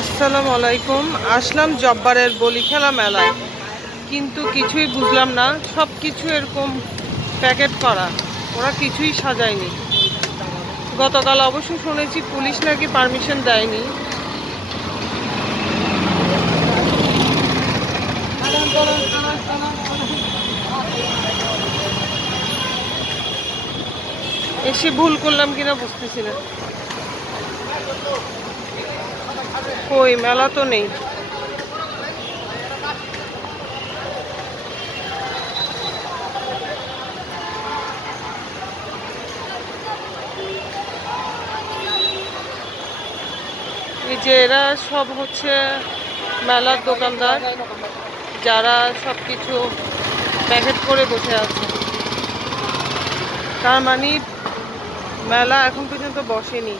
আসসালামু আলাইকুম। আসলাম জব্বারের বলি খেলা মেলায়, কিন্তু কিছুই বুঝলাম না। সব কিছু এরকম প্যাকেট করা, ওরা কিছুই সাজায়নি। গতকাল অবশ্য শুনেছি পুলিশ নাকি পারমিশন দেয়নি। এসে ভুল করলাম কিনা বুঝতেছি না। কই মেলা তো নেই। এই যে এরা সব হচ্ছে মেলার দোকানদার, যারা সব কিছু প্যাকেট করে বসে আছে। তার মানে মেলা এখন পর্যন্ত বসেনি।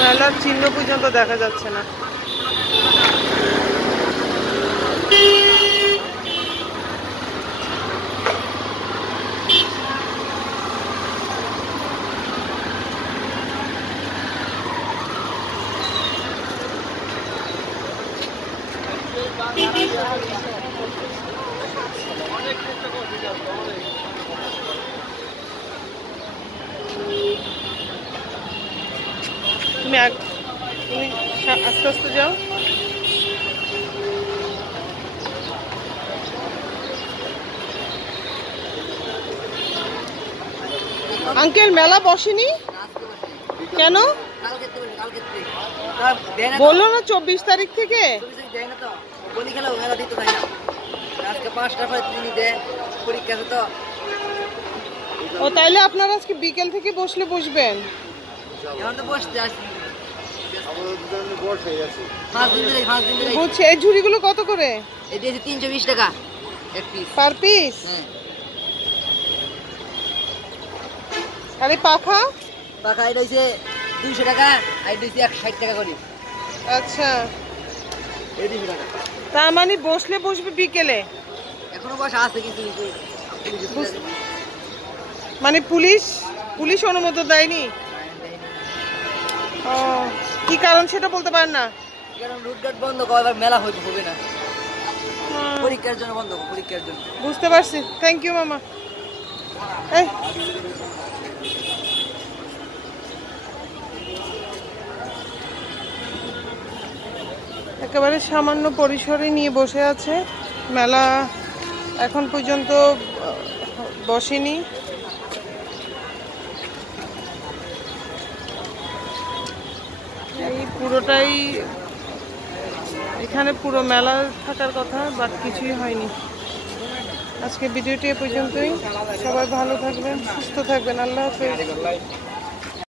মেলার চিহ্ন পর্যন্ত দেখা যাচ্ছে না। তুমি আস্তে আস্তে যাও। আঙ্কেল মেলা বসেনি কেন? বললো না 24 তারিখ থেকে। ও তাইলে আপনারা আজকে বিকেল থেকে বসলে বসবেন? বুঝছি। এই ঝুড়িগুলো কত করে? 320 টাকা পার পিস। আর এই পাখা? পাখা এটা হচ্ছে 200 টাকা, আর এটা হচ্ছে 160 টাকা করে। আচ্ছা, এই 200 টাকা। তার মানে বসলে বসবে বিকেলে? এখনো বসা আছে কিন্তু মানে পুলিশ অনুমতি দেয়নি? ও, কি কারণ সেটা বলতে পারেন না? কারণ রুটঘাট বন্ধ করে মেলা হবে না, পরীক্ষার জন্য বন্ধ, পরীক্ষার জন্য। বুঝতে পারছি। থ্যাংক ইউ মামা। একেবারে সামান্য পরিসরে নিয়ে বসে আছে। মেলা এখন পর্যন্ত বসেনি। এই পুরোটাই এখানে পুরো মেলা থাকার কথা, বাট কিছুই হয়নি। আজকে ভিডিওটি এ পর্যন্তই। সবাই ভালো থাকবেন, সুস্থ থাকবেন। আল্লাহ হাফেজ।